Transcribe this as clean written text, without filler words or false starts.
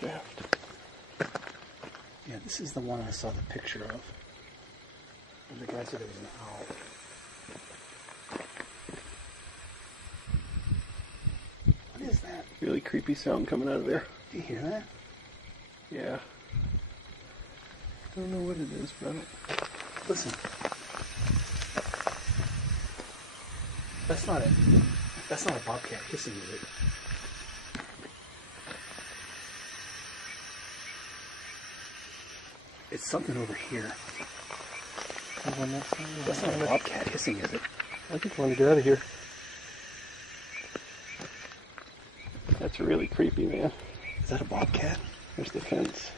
shaft. Yeah, this is the one I saw the picture of. And the guy said it was an owl. What is that? Really creepy sound coming out of there. Do you hear that? Yeah. Don't know what it is, but I don't... Listen. That's not it. That's not a bobcat hissing, is it? It's something over here. That's not a bobcat hissing, is it? I just want to get out of here. That's really creepy, man. Is that a bobcat? There's the fence.